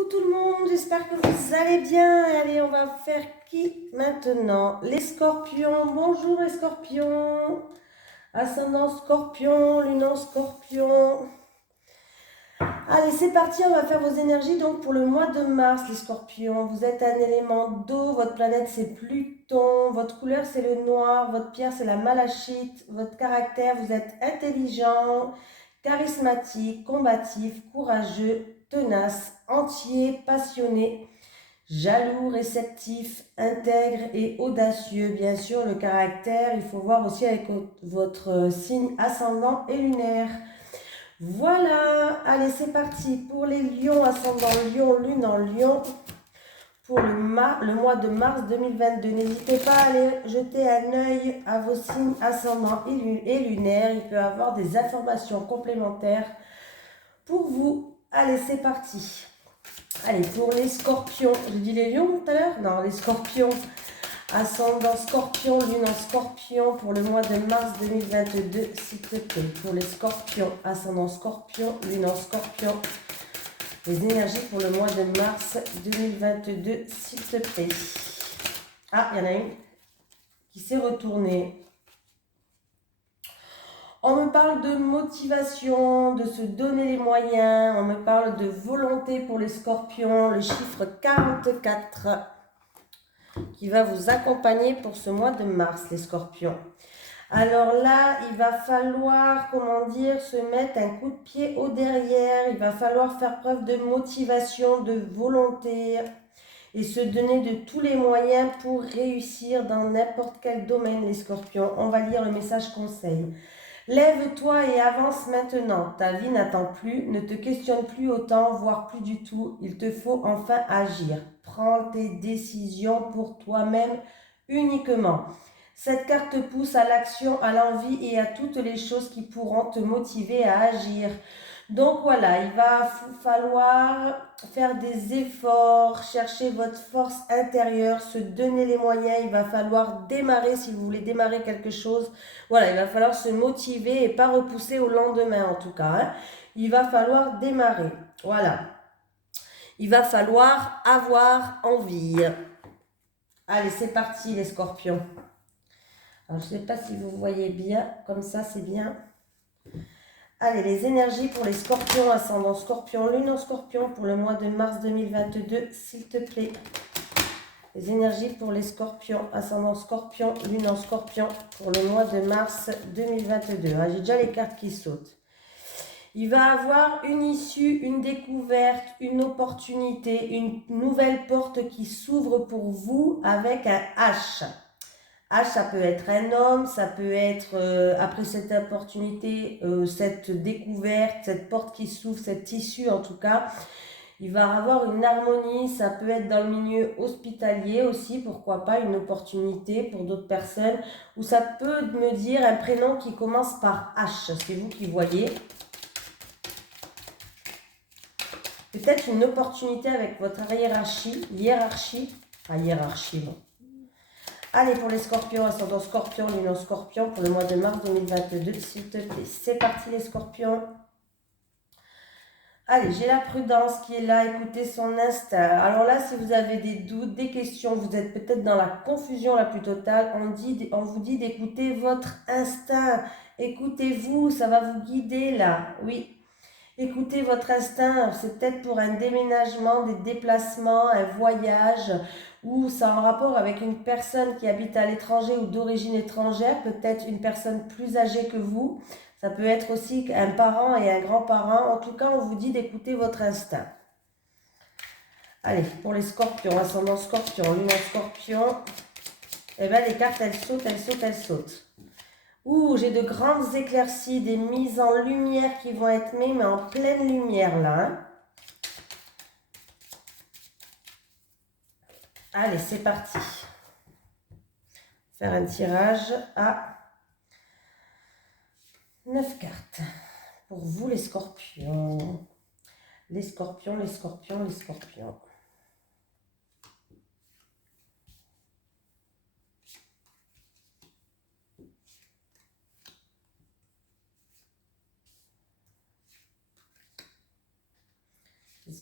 Coucou tout le monde, j'espère que vous allez bien. Allez, on va faire qui maintenant? Les scorpions. Bonjour les scorpions. Ascendant scorpion, lune en scorpion. Allez, c'est parti, on va faire vos énergies donc pour le mois de mars, les scorpions. Vous êtes un élément d'eau, votre planète c'est Pluton, votre couleur c'est le noir, votre pierre c'est la malachite, votre caractère, vous êtes intelligent, charismatique, combatif, courageux, tenace, entier, passionné, jaloux, réceptif, intègre et audacieux. Bien sûr, le caractère, il faut voir aussi avec votre signe ascendant et lunaire. Voilà, allez c'est parti pour les lions, ascendant lion, lune en lion, pour le mois de mars 2022. N'hésitez pas à aller jeter un œil à vos signes ascendants et lunaires, il peut y avoir des informations complémentaires pour vous. Allez c'est parti. Allez pour les scorpions, j'ai dit les lions tout à l'heure? Non, les scorpions. Ascendant scorpion, lune en scorpion pour le mois de mars 2022, s'il te plaît. Pour les scorpions, ascendant scorpion, lune en scorpion. Les énergies pour le mois de mars 2022, s'il te plaît. Ah, il y en a une qui s'est retournée. On me parle de motivation, de se donner les moyens. On me parle de volonté pour les scorpions. Le chiffre 44. Qui va vous accompagner pour ce mois de mars, les scorpions. Alors là, il va falloir, comment dire, se mettre un coup de pied au derrière. Il va falloir faire preuve de motivation, de volonté et se donner de tous les moyens pour réussir dans n'importe quel domaine, les scorpions. On va lire le message conseil. Lève-toi et avance maintenant. Ta vie n'attend plus, ne te questionne plus autant, voire plus du tout. Il te faut enfin agir. Prends tes décisions pour toi-même uniquement. Cette carte te pousse à l'action, à l'envie et à toutes les choses qui pourront te motiver à agir. Donc voilà, il va falloir faire des efforts, chercher votre force intérieure, se donner les moyens. Il va falloir démarrer si vous voulez démarrer quelque chose. Voilà, il va falloir se motiver et pas repousser au lendemain en tout cas. Hein. Il va falloir démarrer. Voilà. Il va falloir avoir envie. Allez, c'est parti les scorpions. Alors, je ne sais pas si vous voyez bien. Comme ça, c'est bien. Allez, les énergies pour les scorpions, ascendant scorpion, lune en scorpion pour le mois de mars 2022, s'il te plaît. Les énergies pour les scorpions, ascendant scorpion, lune en scorpion pour le mois de mars 2022. Ah, j'ai déjà les cartes qui sautent. Il va avoir une issue, une découverte, une opportunité, une nouvelle porte qui s'ouvre pour vous avec un H. H, ça peut être un homme, ça peut être, après cette opportunité, cette découverte, cette porte qui s'ouvre, cette issue en tout cas, il va avoir une harmonie, ça peut être dans le milieu hospitalier aussi, pourquoi pas, une opportunité pour d'autres personnes, ou ça peut me dire un prénom qui commence par H, c'est vous qui voyez. Peut-être une opportunité avec votre hiérarchie, bon. Allez, pour les scorpions, ascendant scorpion, lune en scorpion, pour le mois de mars 2022, s'il te plaît. C'est parti les scorpions. Allez, j'ai la prudence qui est là, écoutez son instinct. Alors là, si vous avez des doutes, des questions, vous êtes peut-être dans la confusion la plus totale, on vous dit d'écouter votre instinct. Écoutez-vous, ça va vous guider là, oui. Écoutez votre instinct, c'est peut-être pour un déménagement, des déplacements, un voyage, ou ça en rapport avec une personne qui habite à l'étranger ou d'origine étrangère, peut-être une personne plus âgée que vous. Ça peut être aussi un parent et un grand-parent. En tout cas, on vous dit d'écouter votre instinct. Allez, pour les scorpions, ascendant scorpion, lune en scorpion, eh bien les cartes, elles sautent, elles sautent, elles sautent. Ouh, j'ai de grandes éclaircies, des mises en lumière qui vont être mises, mais en pleine lumière là. Hein. Allez, c'est parti. Faire un tirage à 9 cartes. Pour vous les scorpions. Les scorpions, les scorpions, les scorpions.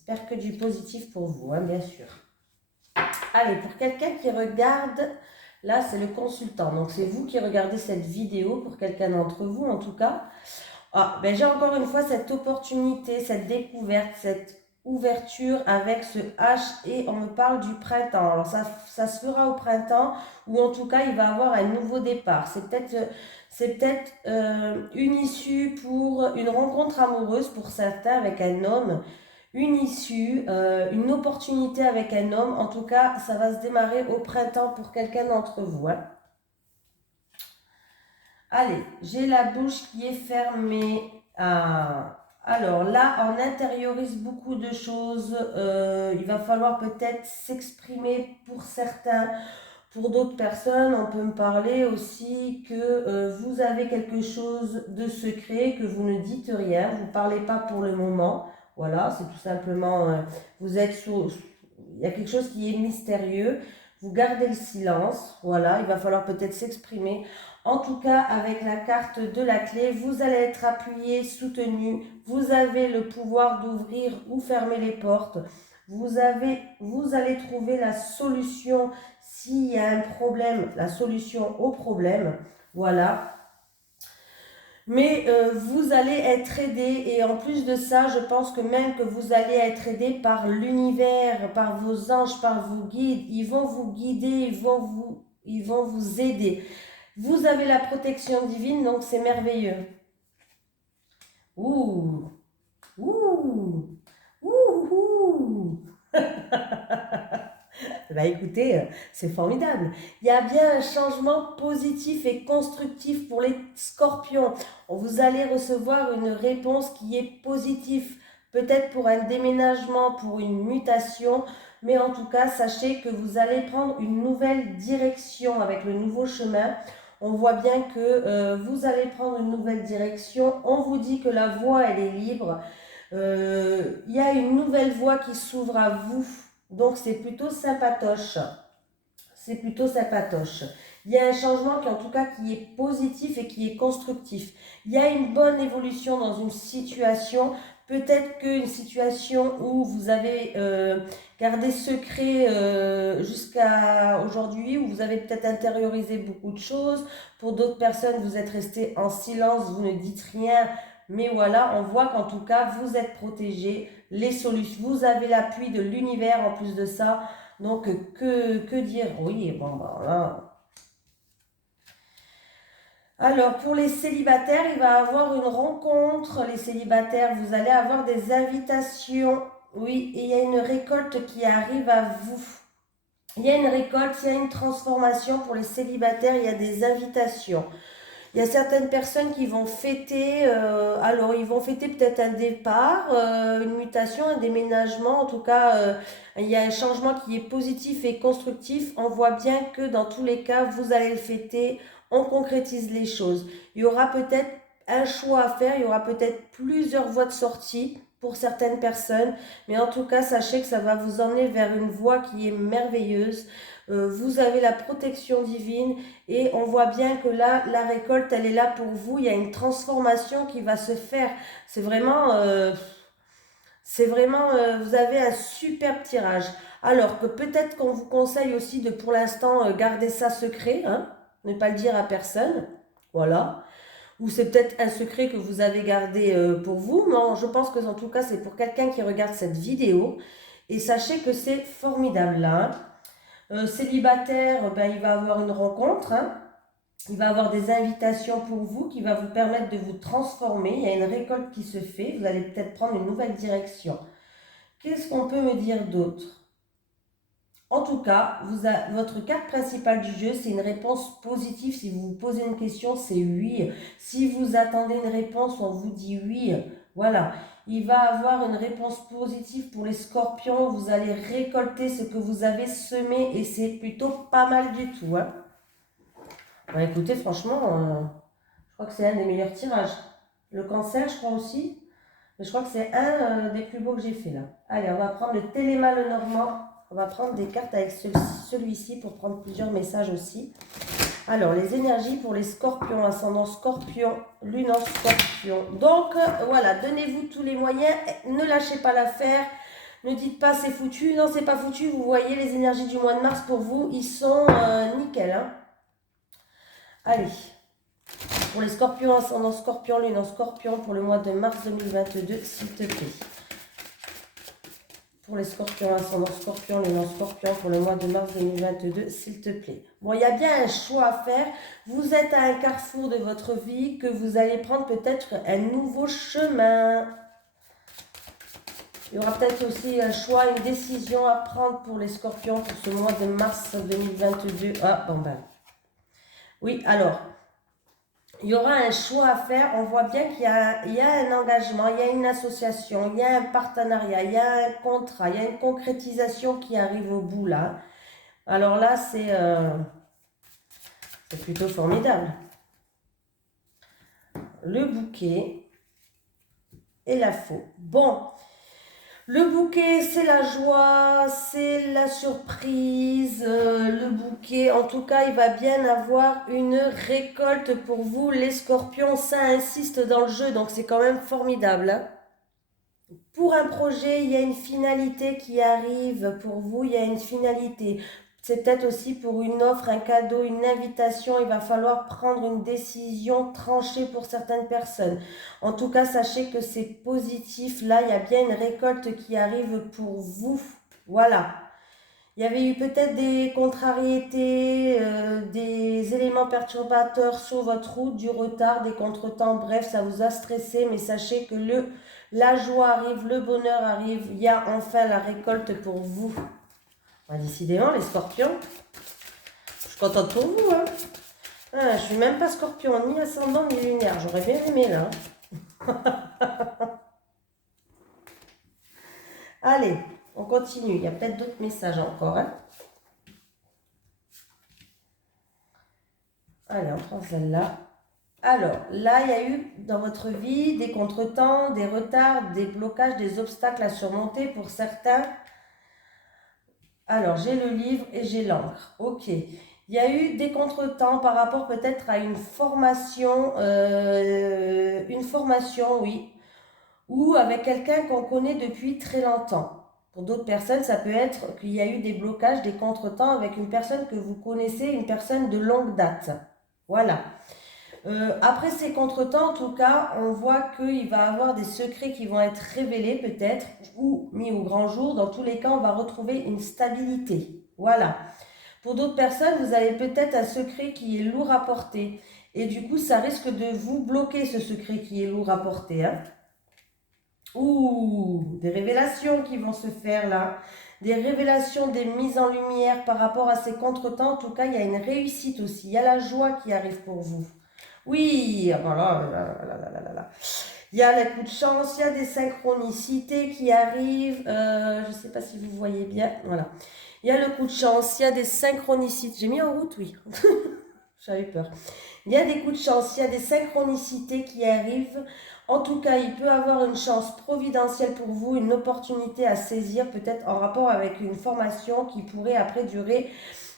J'espère que du positif pour vous, hein, bien sûr. Allez, pour quelqu'un qui regarde, là c'est le consultant. Donc c'est vous qui regardez cette vidéo, pour quelqu'un d'entre vous en tout cas. Ah, ben j'ai encore une fois cette opportunité, cette découverte, cette ouverture avec ce H et on me parle du printemps. Alors ça se fera au printemps ou en tout cas il va avoir un nouveau départ. C'est peut-être une issue pour une rencontre amoureuse pour certains avec un homme, une issue, une opportunité avec un homme. En tout cas, ça va se démarrer au printemps pour quelqu'un d'entre vous, hein. Allez, j'ai la bouche qui est fermée. Ah. Alors là, on intériorise beaucoup de choses. Il va falloir peut-être s'exprimer pour certains. Pour d'autres personnes, on peut me parler aussi que vous avez quelque chose de secret, que vous ne dites rien, vous ne parlez pas pour le moment. Voilà, c'est tout simplement, vous êtes il y a quelque chose qui est mystérieux. Vous gardez le silence. Voilà, il va falloir peut-être s'exprimer. En tout cas, avec la carte de la clé, vous allez être appuyé, soutenu. Vous avez le pouvoir d'ouvrir ou fermer les portes. Vous allez trouver la solution s'il y a un problème, la solution au problème. Voilà. Mais vous allez être aidé et en plus de ça, je pense que même que vous allez être aidé par l'univers, par vos anges, par vos guides. Ils vont vous guider, ils vont vous aider. Vous avez la protection divine, donc c'est merveilleux. Ouh, ouh, ouh, ouh. Bah écoutez, c'est formidable. Il y a bien un changement positif et constructif pour les scorpions. Vous allez recevoir une réponse qui est positive, peut-être pour un déménagement, pour une mutation, mais en tout cas, sachez que vous allez prendre une nouvelle direction avec le nouveau chemin. On voit bien que vous allez prendre une nouvelle direction. On vous dit que la voie, elle est libre. Il y a une nouvelle voie qui s'ouvre à vous. Donc c'est plutôt sympatoche. C'est plutôt sympatoche. Il y a un changement qui en tout cas qui est positif et qui est constructif. Il y a une bonne évolution dans une situation. Peut-être qu'une situation où vous avez gardé secret jusqu'à aujourd'hui, où vous avez peut-être intériorisé beaucoup de choses. Pour d'autres personnes, vous êtes resté en silence, vous ne dites rien. Mais voilà, on voit qu'en tout cas, vous êtes protégé. Les solutions, vous avez l'appui de l'univers en plus de ça. Donc, que dire? Oui, bon, ben là. Alors, pour les célibataires, il va y avoir une rencontre. Les célibataires, vous allez avoir des invitations. Oui, et il y a une récolte qui arrive à vous. Il y a une récolte, il y a une transformation pour les célibataires, il y a des invitations. Il y a certaines personnes qui vont fêter, alors ils vont fêter peut-être un départ, une mutation, un déménagement. En tout cas, il y a un changement qui est positif et constructif. On voit bien que dans tous les cas, vous allez le fêter. On concrétise les choses. Il y aura peut-être un choix à faire. Il y aura peut-être plusieurs voies de sortie pour certaines personnes. Mais en tout cas, sachez que ça va vous emmener vers une voie qui est merveilleuse. Vous avez la protection divine et on voit bien que là, la récolte, elle est là pour vous. Il y a une transformation qui va se faire. C'est vraiment, vous avez un superbe tirage. Alors que peut-être qu'on vous conseille aussi de, pour l'instant, garder ça secret, hein, ne pas le dire à personne. Voilà. Ou c'est peut-être un secret que vous avez gardé pour vous. Non, je pense que en tout cas, c'est pour quelqu'un qui regarde cette vidéo. Et sachez que c'est formidable là, hein. Célibataire, ben, il va avoir une rencontre, hein. Il va avoir des invitations pour vous qui va vous permettre de vous transformer. Il y a une récolte qui se fait. Vous allez peut-être prendre une nouvelle direction. Qu'est-ce qu'on peut me dire d'autre? En tout cas, votre carte principale du jeu, c'est une réponse positive. Si vous vous posez une question, c'est oui. Si vous attendez une réponse, on vous dit oui. Voilà. Il va avoir une réponse positive pour les scorpions. Vous allez récolter ce que vous avez semé et c'est plutôt pas mal du tout, hein. Bah, écoutez, franchement, je crois que c'est un des meilleurs tirages. Le cancer, je crois aussi. Mais je crois que c'est un des plus beaux que j'ai fait là. Allez, on va prendre le Téléma le Normand. On va prendre des cartes avec celui-ci pour prendre plusieurs messages aussi. Alors, les énergies pour les scorpions, ascendant scorpion, lune en scorpion. Donc, voilà, donnez-vous tous les moyens. Ne lâchez pas l'affaire. Ne dites pas c'est foutu. Non, c'est pas foutu. Vous voyez, les énergies du mois de mars pour vous, ils sont nickel. Hein. Allez. Pour les scorpions, ascendant scorpion, lune en scorpion, pour le mois de mars 2022, s'il te plaît. Pour les scorpions, ascendant scorpion, lune en scorpion, pour le mois de mars 2022, s'il te plaît. Bon, il y a bien un choix à faire. Vous êtes à un carrefour de votre vie que vous allez prendre peut-être un nouveau chemin. Il y aura peut-être aussi un choix, une décision à prendre pour les scorpions pour ce mois de mars 2022. Ah, bon ben. Oui, alors, il y aura un choix à faire. On voit bien qu'il y a un engagement, il y a une association, il y a un partenariat, il y a un contrat, il y a une concrétisation qui arrive au bout là. Alors là, c'est plutôt formidable. Le bouquet et la faux. Bon, le bouquet, c'est la joie, c'est la surprise. Le bouquet, en tout cas, il va bien avoir une récolte pour vous, les scorpions. Ça insiste dans le jeu, donc c'est quand même formidable. Hein. Pour un projet, il y a une finalité qui arrive pour vous, il y a une finalité. C'est peut-être aussi pour une offre, un cadeau, une invitation. Il va falloir prendre une décision tranchée pour certaines personnes. En tout cas, sachez que c'est positif. Là, il y a bien une récolte qui arrive pour vous. Voilà. Il y avait eu peut-être des contrariétés, des éléments perturbateurs sur votre route, du retard, des contretemps. Bref, ça vous a stressé. Mais sachez que la joie arrive, le bonheur arrive. Il y a enfin la récolte pour vous. Décidément, les scorpions, je suis contente pour vous. Hein. Ah, je suis même pas scorpion, ni ascendant, ni lunaire. J'aurais bien aimé là. Allez, on continue. Il y a peut-être d'autres messages encore. Hein. Allez, on prend celle-là. Alors, là, il y a eu dans votre vie des contretemps, des retards, des blocages, des obstacles à surmonter pour certains. Alors, j'ai le livre et j'ai l'encre. Ok. Il y a eu des contretemps par rapport peut-être à une formation, oui, ou avec quelqu'un qu'on connaît depuis très longtemps. Pour d'autres personnes, ça peut être qu'il y a eu des blocages, des contretemps avec une personne que vous connaissez, une personne de longue date. Voilà. Après ces contretemps, en tout cas, on voit qu'il va y avoir des secrets qui vont être révélés peut-être ou mis au grand jour. Dans tous les cas, on va retrouver une stabilité. Voilà. Pour d'autres personnes, vous avez peut-être un secret qui est lourd à porter. Et du coup, ça risque de vous bloquer ce secret qui est lourd à porter. Hein. Ouh, des révélations qui vont se faire là. Des révélations, des mises en lumière par rapport à ces contretemps. En tout cas, il y a une réussite aussi. Il y a la joie qui arrive pour vous. Oui, voilà. Il y a les coups de chance, il y a des synchronicités qui arrivent. Je ne sais pas si vous voyez bien. Voilà. Il y a le coup de chance, il y a des synchronicités. J'ai mis en route, oui. J'avais peur. Il y a des coups de chance, il y a des synchronicités qui arrivent. En tout cas, il peut avoir une chance providentielle pour vous, une opportunité à saisir, peut-être en rapport avec une formation qui pourrait après durer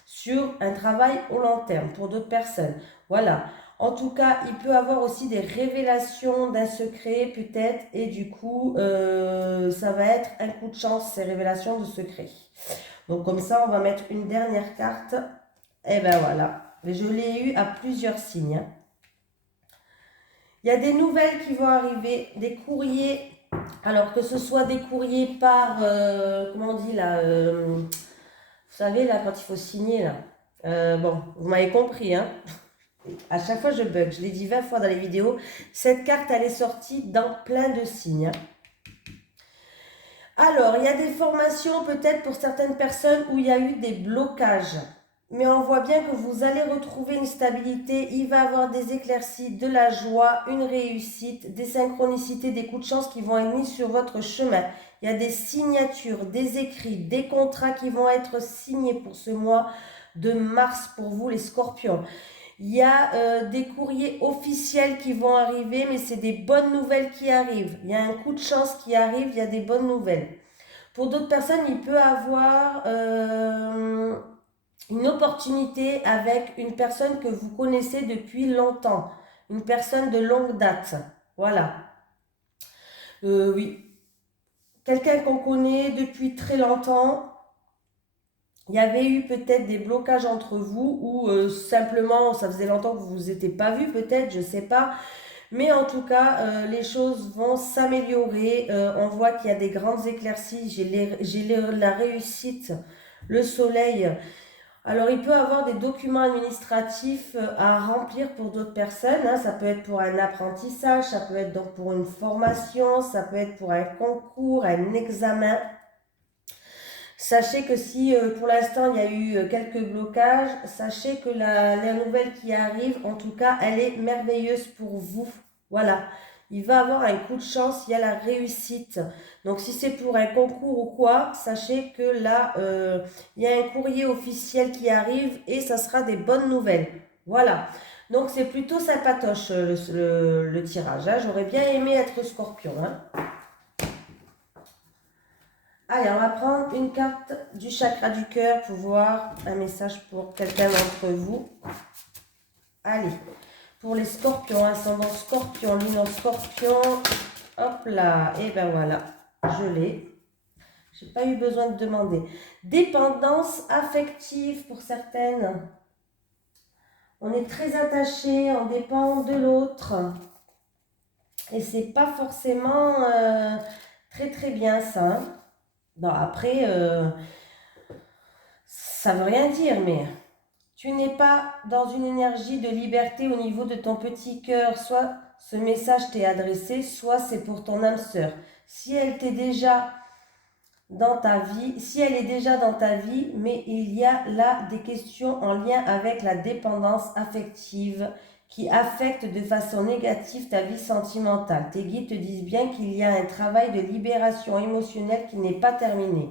sur un travail au long terme pour d'autres personnes. Voilà. En tout cas, il peut avoir aussi des révélations d'un secret peut-être et du coup, ça va être un coup de chance, ces révélations de secret. Donc comme ça, on va mettre une dernière carte. Et ben voilà. Je l'ai eu à plusieurs signes. Il y a des nouvelles qui vont arriver, des courriers. Alors que ce soit des courriers par, comment on dit là, vous savez là quand il faut signer là. Bon, vous m'avez compris hein. À chaque fois je bug, je l'ai dit 20 fois dans les vidéos. Cette carte elle est sortie dans plein de signes. Alors, il y a des formations peut-être pour certaines personnes où il y a eu des blocages. Mais on voit bien que vous allez retrouver une stabilité, il va y avoir des éclaircies, de la joie, une réussite, des synchronicités, des coups de chance qui vont être mis sur votre chemin. Il y a des signatures, des écrits, des contrats qui vont être signés pour ce mois de mars pour vous les scorpions. Il y a des courriers officiels qui vont arriver, mais c'est des bonnes nouvelles qui arrivent. Il y a un coup de chance qui arrive, il y a des bonnes nouvelles. Pour d'autres personnes, il peut avoir une opportunité avec une personne que vous connaissez depuis longtemps. Une personne de longue date. Voilà. Oui. quelqu'un qu'on connaît depuis très longtemps. Il y avait eu peut-être des blocages entre vous ou simplement ça faisait longtemps que vous ne vous étiez pas vus peut-être, je ne sais pas. Mais en tout cas, les choses vont s'améliorer. On voit qu'il y a des grandes éclaircies. J'ai la réussite, le soleil. Alors, il peut y avoir des documents administratifs à remplir pour d'autres personnes, hein. Ça peut être pour un apprentissage, ça peut être donc pour une formation, ça peut être pour un concours, un examen. Sachez que si pour l'instant il y a eu quelques blocages, sachez que la nouvelle qui arrive, en tout cas, elle est merveilleuse pour vous. Voilà, il va avoir un coup de chance, il y a la réussite. Donc si c'est pour un concours ou quoi, sachez que là, il y a un courrier officiel qui arrive et ça sera des bonnes nouvelles. Voilà, donc c'est plutôt sympatoche le tirage, hein. J'aurais bien aimé être Scorpion, hein. Allez, on va prendre une carte du chakra du cœur pour voir un message pour quelqu'un d'entre vous. Allez, pour les scorpions, ascendant scorpion, lune en scorpion. Hop là, et ben voilà, je l'ai. Je n'ai pas eu besoin de demander. Dépendance affective pour certaines. On est très attaché, on dépend de l'autre. Et c'est pas forcément très très bien ça, hein. Bon, après, ça veut rien dire, mais tu n'es pas dans une énergie de liberté au niveau de ton petit cœur. Soit ce message t'est adressé, soit c'est pour ton âme sœur. Si elle t'est déjà dans ta vie, si elle est déjà dans ta vie, mais il y a là des questions en lien avec la dépendance affective qui affectent de façon négative ta vie sentimentale. Tes guides te disent bien qu'il y a un travail de libération émotionnelle qui n'est pas terminé.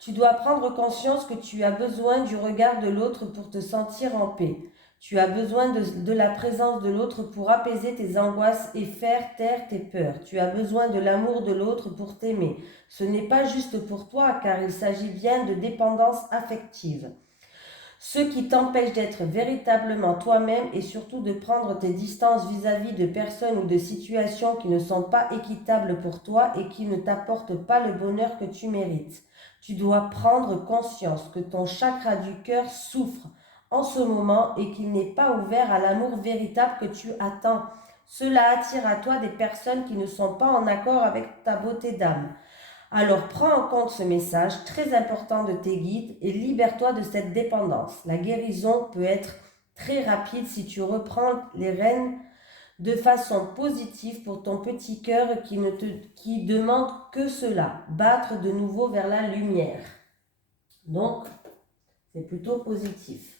Tu dois prendre conscience que tu as besoin du regard de l'autre pour te sentir en paix. Tu as besoin de la présence de l'autre pour apaiser tes angoisses et faire taire tes peurs. Tu as besoin de l'amour de l'autre pour t'aimer. Ce n'est pas juste pour toi car il s'agit bien de dépendance affective. Ce qui t'empêche d'être véritablement toi-même et surtout de prendre tes distances vis-à-vis de personnes ou de situations qui ne sont pas équitables pour toi et qui ne t'apportent pas le bonheur que tu mérites. Tu dois prendre conscience que ton chakra du cœur souffre en ce moment et qu'il n'est pas ouvert à l'amour véritable que tu attends. Cela attire à toi des personnes qui ne sont pas en accord avec ta beauté d'âme. Alors prends en compte ce message très important de tes guides et libère-toi de cette dépendance. La guérison peut être très rapide si tu reprends les rênes de façon positive pour ton petit cœur qui demande que cela, battre de nouveau vers la lumière. Donc, c'est plutôt positif.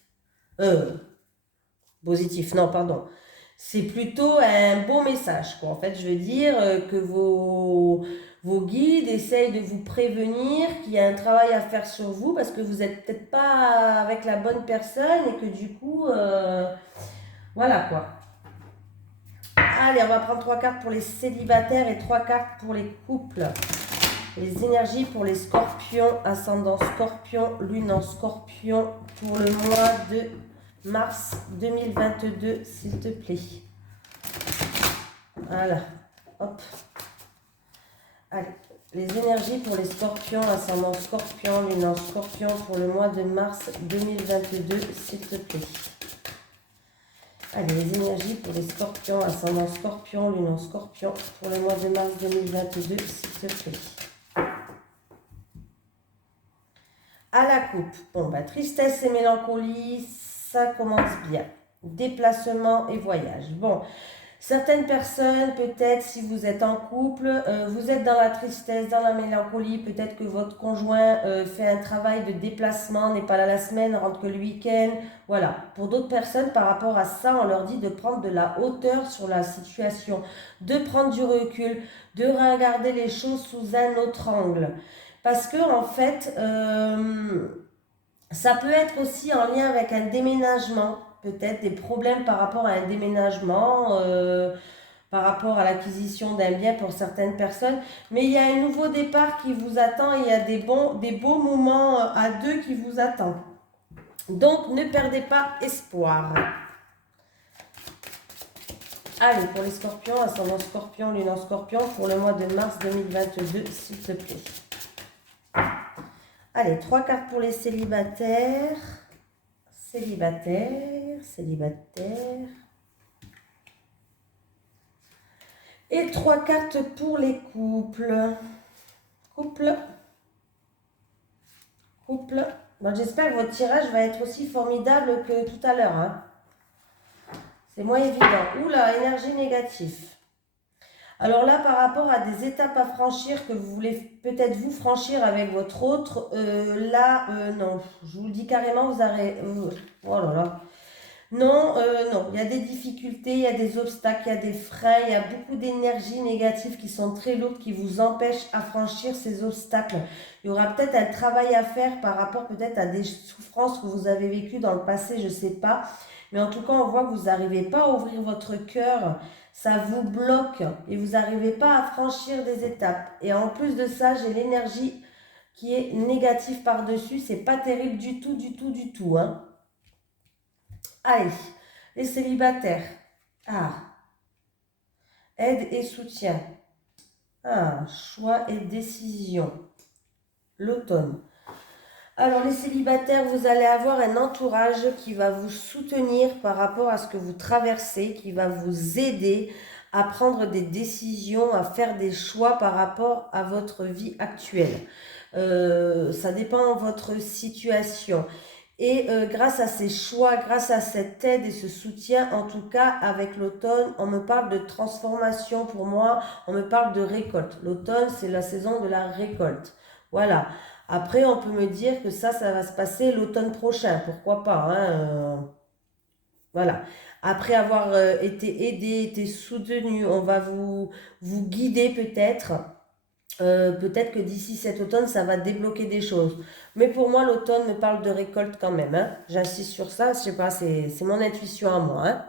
Positif, non, pardon. C'est plutôt un bon message, quoi. En fait, je veux dire que vos guides essayent de vous prévenir qu'il y a un travail à faire sur vous parce que vous n'êtes peut-être pas avec la bonne personne et que du coup, voilà quoi. Allez, on va prendre 3 cartes pour les célibataires et 3 cartes pour les couples. Les énergies pour les scorpions, ascendant scorpion, lune en scorpion pour le mois de mars 2022, s'il te plaît. Voilà, hop. Allez, les énergies pour les scorpions, ascendant scorpion, lune en scorpion pour le mois de mars 2022, s'il te plaît. Allez, les énergies pour les scorpions, ascendant scorpion, lune en scorpion pour le mois de mars 2022, s'il te plaît. À la coupe, bon, bah, tristesse et mélancolie, ça commence bien. Déplacement et voyage. Bon, certaines personnes, peut-être si vous êtes en couple, vous êtes dans la tristesse, dans la mélancolie, peut-être que votre conjoint fait un travail de déplacement, n'est pas là la semaine, rentre que le week-end. Voilà, pour d'autres personnes, par rapport à ça, on leur dit de prendre de la hauteur sur la situation, de prendre du recul, de regarder les choses sous un autre angle. Parce que en fait, ça peut être aussi en lien avec un déménagement, peut-être des problèmes par rapport à un déménagement, par rapport à l'acquisition d'un bien pour certaines personnes. Mais il y a un nouveau départ qui vous attend et il y a des beaux moments à deux qui vous attendent. Donc, ne perdez pas espoir. Allez, pour les scorpions, ascendant scorpion, lune en scorpion, pour le mois de mars 2022, s'il te plaît. Allez, 3 cartes pour les célibataires. Célibataire, célibataire. Et 3 cartes pour les couples. Couple. Couple. Bon, j'espère que votre tirage va être aussi formidable que tout à l'heure. Hein. C'est moins évident. Oula, énergie négative. Alors là, par rapport à des étapes à franchir que vous voulez peut-être vous franchir avec votre autre, non. Je vous le dis carrément, vous arrêtez. Oh là là. Non, non. Il y a des difficultés, il y a des obstacles, il y a des freins, il y a beaucoup d'énergie négative qui sont très lourdes, qui vous empêchent à franchir ces obstacles. Il y aura peut-être un travail à faire par rapport peut-être à des souffrances que vous avez vécues dans le passé, je ne sais pas. Mais en tout cas, on voit que vous n'arrivez pas à ouvrir votre cœur, ça vous bloque et vous n'arrivez pas à franchir des étapes. Et en plus de ça, j'ai l'énergie qui est négative par-dessus. C'est pas terrible du tout, du tout, du tout. Hein. Allez, les célibataires. Ah, aide et soutien. Ah, choix et décision. L'automne. Alors les célibataires, vous allez avoir un entourage qui va vous soutenir par rapport à ce que vous traversez, qui va vous aider à prendre des décisions, à faire des choix par rapport à votre vie actuelle. Ça dépend de votre situation. Et grâce à ces choix, grâce à cette aide et ce soutien, en tout cas avec l'automne, on me parle de transformation pour moi, on me parle de récolte. L'automne, c'est la saison de la récolte. Voilà. Après, on peut me dire que ça va se passer l'automne prochain. Pourquoi pas, hein, voilà. Après avoir été aidé, été soutenu, on va vous guider peut-être. Peut-être que d'ici cet automne, ça va débloquer des choses. Mais pour moi, l'automne me parle de récolte quand même. Hein. J'insiste sur ça, je sais pas, c'est mon intuition à moi. Hein.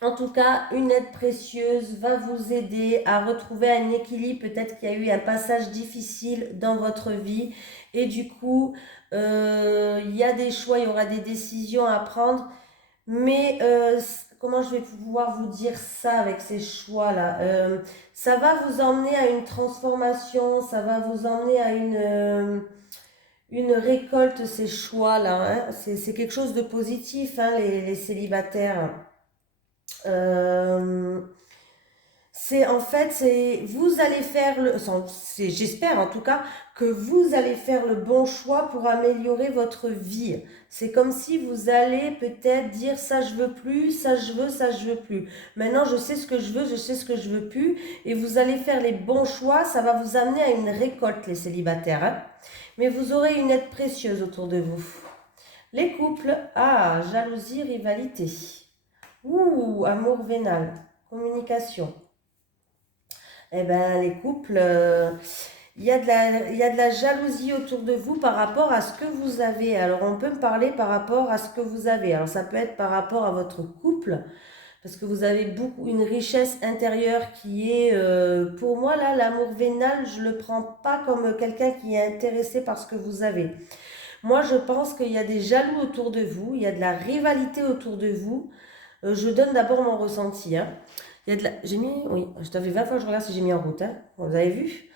En tout cas, une aide précieuse va vous aider à retrouver un équilibre. Peut-être qu'il y a eu un passage difficile dans votre vie. Et du coup, il y a des choix, il y aura des décisions à prendre. Mais comment je vais pouvoir vous dire ça avec ces choix-là ça va vous emmener à une transformation, ça va vous emmener à une récolte, ces choix-là. Hein. C'est quelque chose de positif, hein, les célibataires. C'est en fait, vous allez faire j'espère en tout cas que vous allez faire le bon choix pour améliorer votre vie. C'est comme si vous allez peut-être dire ça je veux plus, ça je veux, ça je veux plus. Maintenant je sais ce que je veux, je sais ce que je veux plus et vous allez faire les bons choix. Ça va vous amener à une récolte les célibataires. Hein. Mais vous aurez une aide précieuse autour de vous. Les couples, jalousie, rivalité. Ouh, amour vénal, communication. Eh bien, les couples, il y a de la jalousie autour de vous par rapport à ce que vous avez. Alors, on peut me parler par rapport à ce que vous avez. Alors, ça peut être par rapport à votre couple, parce que vous avez une richesse intérieure qui est, pour moi, là, l'amour vénal, je ne le prends pas comme quelqu'un qui est intéressé par ce que vous avez. Moi, je pense qu'il y a des jaloux autour de vous, il y a de la rivalité autour de vous. Je donne d'abord mon ressenti. Hein. Il y a de la... J'ai mis... Oui, je t'avais 20 fois que je regarde si j'ai mis en route. Hein. Vous avez vu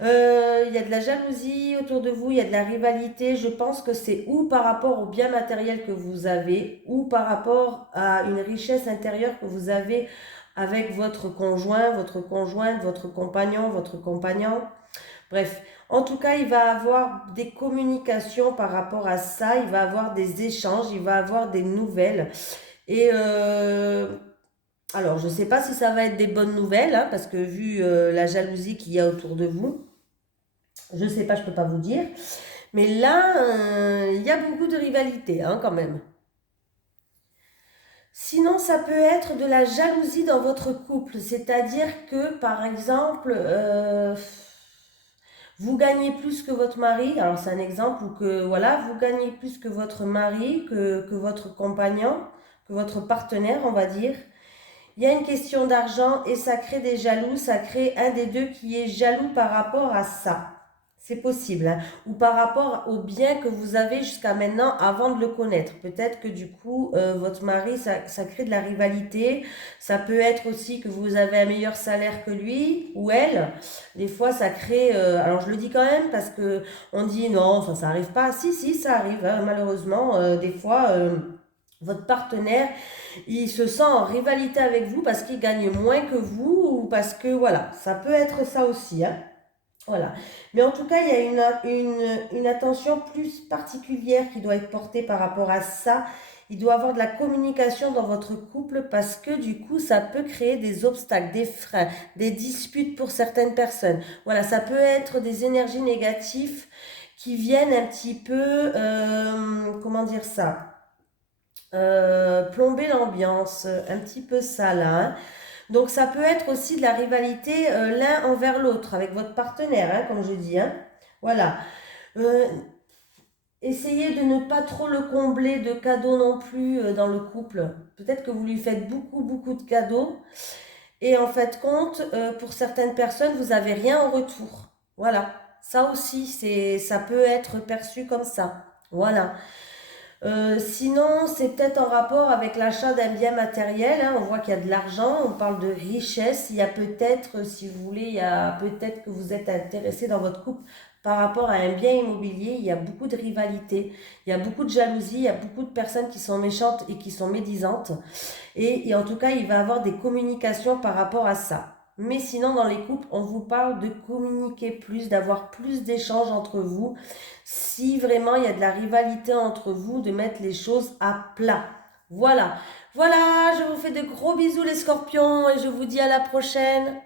il y a de la jalousie autour de vous, il y a de la rivalité. Je pense que c'est ou par rapport au bien matériel que vous avez, ou par rapport à une richesse intérieure que vous avez avec votre conjoint, votre conjointe, votre compagnon, votre compagnon. Bref, en tout cas, il va avoir des communications par rapport à ça, il va avoir des échanges, il va avoir des nouvelles. Et alors, je ne sais pas si ça va être des bonnes nouvelles, hein, parce que vu la jalousie qu'il y a autour de vous, je ne sais pas, je ne peux pas vous dire. Mais là, il y a beaucoup de rivalité, hein, quand même. Sinon, ça peut être de la jalousie dans votre couple. C'est-à-dire que, par exemple, vous gagnez plus que votre mari. Alors, c'est un exemple où que, voilà, vous gagnez plus que votre mari, que votre compagnon, que votre partenaire, on va dire. Il y a une question d'argent et ça crée des jaloux, ça crée un des deux qui est jaloux par rapport à ça. C'est possible, hein. Ou par rapport au bien que vous avez jusqu'à maintenant avant de le connaître. Peut-être que du coup, votre mari, ça crée de la rivalité. Ça peut être aussi que vous avez un meilleur salaire que lui ou elle. Des fois, ça crée... alors, je le dis quand même parce que on dit non, enfin, ça arrive pas. Si, si, ça arrive, hein, malheureusement. Des fois... votre partenaire, il se sent en rivalité avec vous parce qu'il gagne moins que vous ou parce que, voilà, ça peut être ça aussi, hein. Voilà. Mais en tout cas, il y a une attention plus particulière qui doit être portée par rapport à ça. Il doit y avoir de la communication dans votre couple parce que du coup, ça peut créer des obstacles, des freins, des disputes pour certaines personnes. Voilà, ça peut être des énergies négatives qui viennent un petit peu, comment dire ça, plomber l'ambiance, un petit peu ça là, hein. Donc ça peut être aussi de la rivalité l'un envers l'autre avec votre partenaire, hein, comme je dis, hein. Voilà. Euh, Essayez de ne pas trop le combler de cadeaux non plus dans le couple. Peut-être que vous lui faites beaucoup, beaucoup de cadeaux. Et en fait, compte, pour certaines personnes, vous n'avez rien en retour. Voilà. Ça aussi, ça peut être perçu comme ça. Voilà. Sinon, c'est peut-être en rapport avec l'achat d'un bien matériel, hein. On voit qu'il y a de l'argent, on parle de richesse. Il y a peut-être, si vous voulez, il y a peut-être que vous êtes intéressé dans votre couple par rapport à un bien immobilier. Il y a beaucoup de rivalité, il y a beaucoup de jalousie, il y a beaucoup de personnes qui sont méchantes et qui sont médisantes. Et en tout cas, il va y avoir des communications par rapport à ça. Mais sinon, dans les couples, on vous parle de communiquer plus, d'avoir plus d'échanges entre vous. Si vraiment il y a de la rivalité entre vous, de mettre les choses à plat. Voilà. Voilà, je vous fais de gros bisous les scorpions et je vous dis à la prochaine.